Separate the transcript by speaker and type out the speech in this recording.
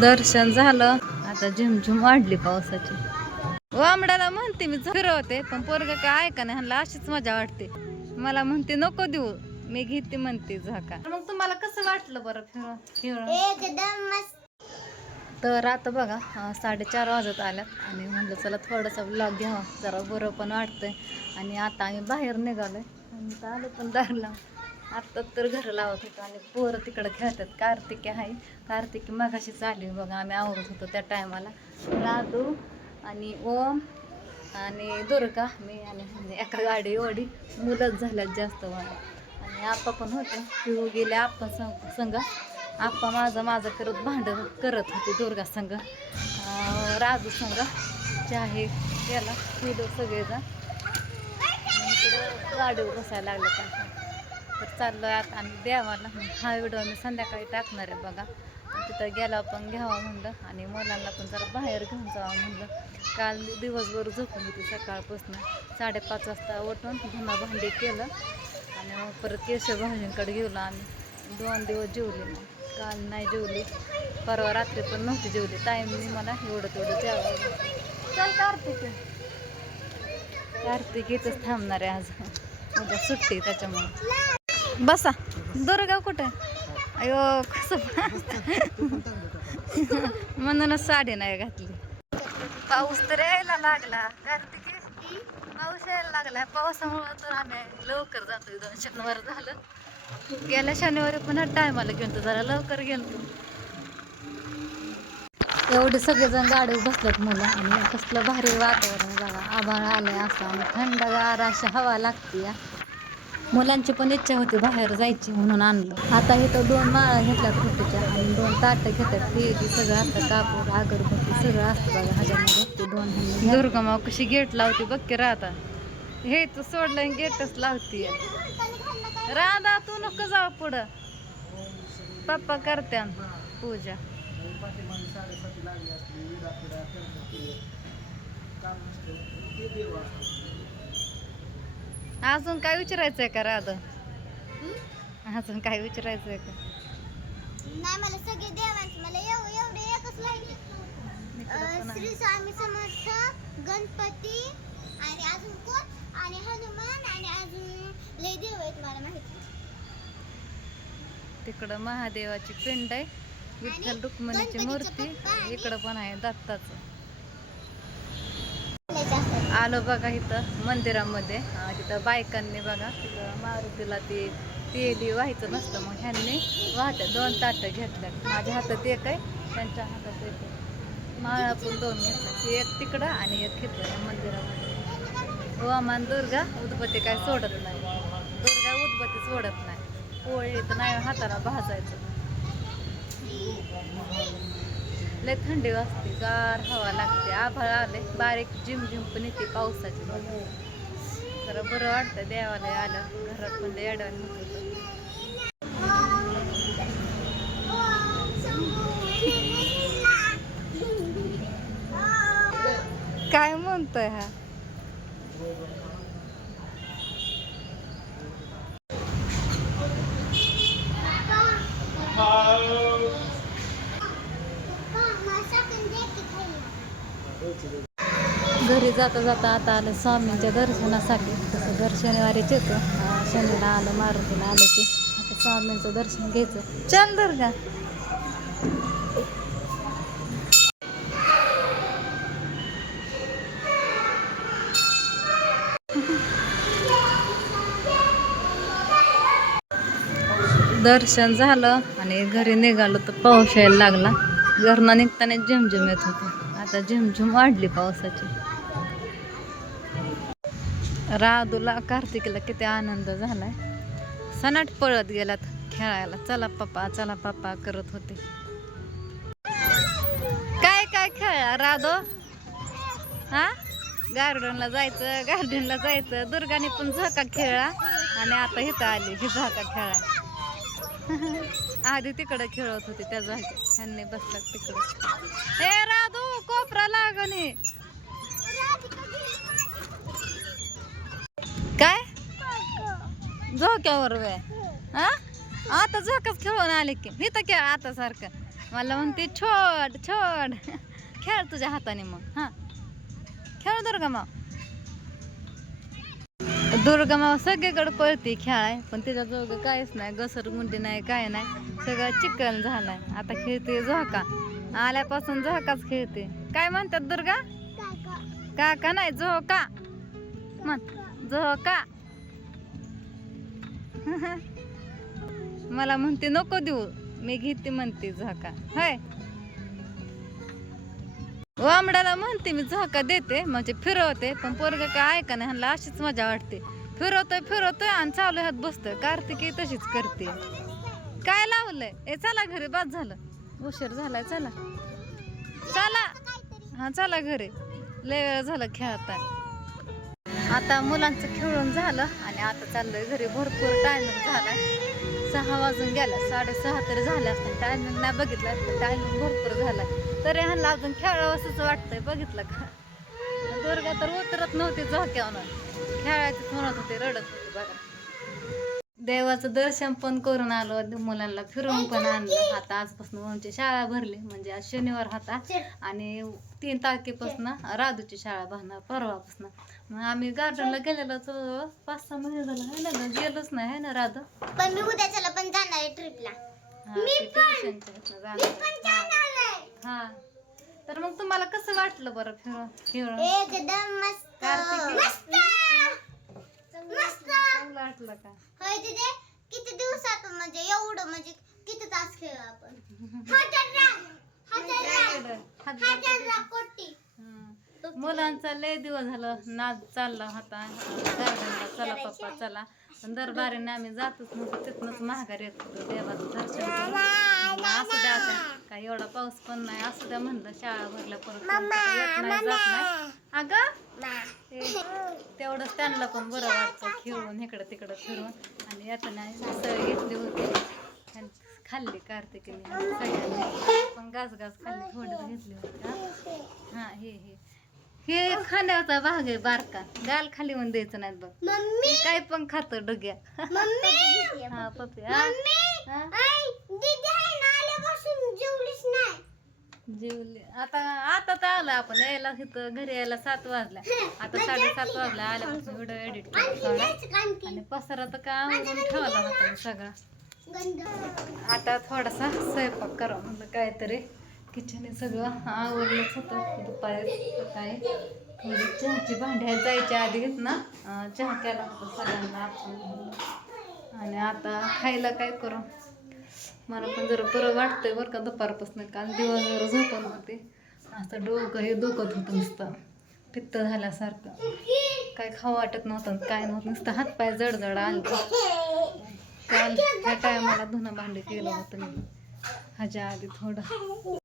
Speaker 1: दर्शन झालं. आता झिमझिम वाढली पावसाची. वामडाला म्हणते मी फिरवते पण पोरग काय ऐका नाही ह्यांना अशीच मजा वाटते. मला म्हणते नको देऊ मी घेते म्हणते झाका. मग तुम्हाला कसं वाटलं बरं फिरून फिरून
Speaker 2: एकदम मस्त.
Speaker 1: तर आता बघा साडेचार वाजत आल्यात आणि म्हणलं चला थोडासा ब्लॉग घ्यावा जरा बरं पण वाटतंय. आणि आता आम्ही बाहेर निघालोय. आलो पण दारला. आत्ता तर घर लावत होतो आणि पोरं तिकडं खेळतात. कार्तिकी आहे. कार्तिकी मगाशी चालली बघा आम्ही आवरत होतो त्या टायमाला. राधू आणि ओम आणि दुर्गा मी आणि म्हणजे एका गाडी एवढी मुलंच झाल्यात जास्त मला आणि आप्पा पण होते. पिऊ गेले आप्पा संग संग. आप्पा माझं माझं करत भांड करत होते दुर्गा संघ राजू संघ चहा केला. पिलो सगळेजण. गाडीवर बसायला लागलं. का तर चाललो आता आणि देवाला. हा व्हिडिओ मी संध्याकाळी टाकणार आहे बघा. तिथं गेला पण घ्यावा म्हणलं आणि मुलांना पण जरा बाहेर घेऊन जावं म्हणलं. काल दिवसभर झोपून होती सकाळपासून. साडेपाच वाजता उठून धुणं भांडी केलं आणि मग परत केशव भाऊजींकडे गेलो आम्ही दोन दिवस जेवले मग. काल नाही जेवली. परवा रात्री पण नव्हती जेवली. टाईमनी मला एवढं तेवढं जेवायला चल कार्तिक कार्तिक इथंच थांबणार आहे आज. उद्या सुट्टी त्याच्यामुळे. बसा. दुर्गा कुठं? अयो कसं म्हणूनच साडी नाही घातली. पाऊस तर यायला लागला. कार्तिकी पाऊस यायला लागला. पावसामुळं तर आम्ही लवकर जातो दोन शनिवार झालं. गेल्या शनिवारी पण टायमाला घेऊन तो जरा लवकर गेलो एवढे सगळेजण गाडीवर बसलेत मुलं. आणि कसलं भारी वातावरण झालं. आभाळ आलंय असं. आणि थंडगार अशी हवा लागते या मुलांची पण इच्छा होती बाहेर जायची म्हणून आणलं. आता इथं दोन माळा घेतल्या फोटोच्या आणि दोन ताटं घेतात. ते सगळं असतं कापूर अगरबत्ती सगळं असतं बघा ह्याच्यामध्ये. ते दोन दुर्गा माव कशी गेट लावते बघ की राहता हे तर सोडलं गेटच लावते राधा तू नको जाऊ पुढं. पप्पा करत्या पूजा. अजून काय विचारायचंय का राधा? अजून काय विचारायचंय का?
Speaker 2: नाही मला सगळे देवांचे मला एव एवढे एकच लागले. श्री स्वामी समर्थ गणपती आणि अजून कोण? आणि हनुमान आणि अजून लय देव आहेत मला माहिती
Speaker 1: तिकडं महादेवाची पिंड आहे. विठ्ठल रुक्मिणीची मूर्ती इकडं पण आहे दत्ताचं. आलो बघा इथं मंदिरामध्ये. आता बायकांनी बघा तिथं मारुतीला ते तेली व्हायचं नसतं. मग ह्यांनी वाट दोन ताटं घेतल्या माझ्या हातात एक आहे त्यांच्या हातात एक आहे. माळा पण दोन घेतल्या ती एक तिकडं आणि एक घेतलं मंदिरामध्ये. हो, हवामान दुर्गा उदबत्ती काय सोडत नाही. दुर्गा उदबत्ती सोडत नाही. पोळी तर नाही हाताला भाजायचं. लय थंडी वाजते गार हवा लागते. आभाळ आले बारीक झिम झिम पण येते पावसाची. जरा बरं वाटतं देवाला आलं. घरात पण अडवण होत. काय म्हणतोय हा? जाता जाता आता आलं स्वामींच्या दर्शनासाठी. तसं दर शनिवारीच येतो. शनीला आलं मारुतीला आलं की आता स्वामींचं दर्शन घ्यायचं. चल दुर्गा दर्शन झालं आणि घरी निघालो तर पाऊस यायला लागला. घरनं निघताना झिमझिम येत होते. आता झिमझिम वाढली पावसाची. राधूला कार्तिकला किती आनंद झालाय. सनाट पळत गेलात खेळायला. चला पप्पा चला पप्पा करत होते. काय काय खेळला राधो? हा? गार्डनला जायचं गार्डनला जायचं. दुर्गाने पण झाका खेळला आणि आता इथं आली ही झाका खेळा आधी तिकडं खेळत होती त्या झाके ह्यांनी बसतात तिकडं. हे राधू कोपरा लागणे काय? झोक्यावर वे हा? आता झोकाच खेळून आले की. इथं खेळ आता सारखं. मला म्हणते छोड छोड. खेळ तुझ्या हाताने मग. हा. खेळ दुर्गा माव दुर्गा माव सगळीकडे पळते खेळाय पण तिच्याजवळ काहीच नाही. घसरगुंडी नाही काय नाही. सगळं चिकन झालाय. आता खेळते झोका. आल्यापासून झोकाच खेळते. काय म्हणतात दुर्गा?
Speaker 2: काका.
Speaker 1: काका नाही झोका. म्हण. झोका. मला म्हणते नको देऊ. मी घेते म्हणते झोका. होय. वामडाला म्हणते मी झोका देते. म्हणजे फिरवते पण पोरग काय ऐका नाही ह्यांना अशीच मजा वाटते. फिरवतोय फिरवतोय आणि चालू ह्यात बसतोय. कार्तिकी तशीच करते. काय लावलंय? ए चला घरी बाद झालं. उशीर झालाय चला. चला. हा चला घरी. लय वेळ झालं खेळता. आता मुलांचं खेळून झालं आणि आता चाललोय घरी. भरपूर टायमिंग झालाय. सहा वाजून गेला साडेसहा तरी झाले असतात टायमिंग नाही बघितलं टायमिंग भरपूर झालाय. तरी ह्यांना अजून खेळावं वाटतंय बघितलं का? दुर्गा तर उतरत नव्हती झोक्यावनं. खेळायचं म्हणत होते रडत होते बघा. देवाचं दर्शन पण करून आलो मुलांना फिरवून पण आणलं. आता आजपासून आमची शाळा भरली म्हणजे आज शनिवार होता. आणि तीन तारखेपासून राधूची शाळा भरणार परवापासून. मग आम्ही गार्डनला गेलेलो जवळ पाच सहा महिने झालं आहे ना ग? गेलोच नाही आहे ना राधू?
Speaker 2: पण मी उद्याच्याला पण जाणार आहे ट्रिपला
Speaker 1: हा, ते ट्युशनच्या इथनं जाणार. हा. हा. तर मग तुम्हाला कसं वाटलं बरं फिरून फिरून
Speaker 2: एकदम मस्त!
Speaker 1: कार्तिकी?
Speaker 2: मस्त! मस्त.
Speaker 1: चांगलं वाटलं का?
Speaker 2: होय तिथे किती दिवसात म्हणजे एवढं म्हणजे किती तास खेळू आपण? हजार राग हजार राग
Speaker 1: हात
Speaker 2: हजार राग कोटी.
Speaker 1: हं. मुलांचा लय दिवस झालं नाच चालला होता. गार्डनला चला पप्पा चला. पण दरबारीने आम्ही जातच नव्हतो तिथनंच महागार येत होतो देवाचं दर्शन. म्हणलं असू द्या आता काय एवढा पाऊस पण नाही. असू द्या म्हणलं शाळा भरल्या परत कोण कुठं येत नाही जात नाही. अगं तेवढंच त्यांना पण बरं वाटतं खेळून इकडं तिकडं फिरून. आणि येताना सवय घेतली होती. खाल्ली कार्तिकीने सगळ्यांनी. पण गाज गाज खाल्ली थोडी घेतली होती हा. हा हे हे. खाण्याचा भाग आहे बारका. गाल खाली म्हणून द्यायचं नाही बघ. काय पण खातो डग्या. हा पप्पी हा
Speaker 2: मम्मी
Speaker 1: हा?
Speaker 2: आई दीदी आहे ना आल्यापासून जेवलीच नाही
Speaker 1: जेवले. आता आता तर आलं आपण. यायला इथं घरी यायला सात वाजल्या. आता साडेसात वाजल्या. आल्यापासून व्हिडिओ एडिट केला आणि पसारा तर का आवरून ठेवला होता सगळा. आता थोडासा स्वयंपाक करा म्हणलं काहीतरी. किचन सगळं आवरलंच होतं. दुपारी काय थोडी चहाची भांड्या जायच्या आधी ना. चहा केला होता सगळ्यांना आपण. आणि आता खायला काय करू? मला पण जरा बरं वाटतंय बरं का दुपारपासून काल दिवसभर झोपून होते. असं डोकं हे दुखत होतं नुसतं. पित्त झाल्यासारखं. काय खाऊ वाटत नव्हतं काय नव्हतं. नुसतं हातपाय जडजड आलं. काल त्या टायमाला धुणं भांडी केलं होतं मी. ह्याच्या आधी थोडं.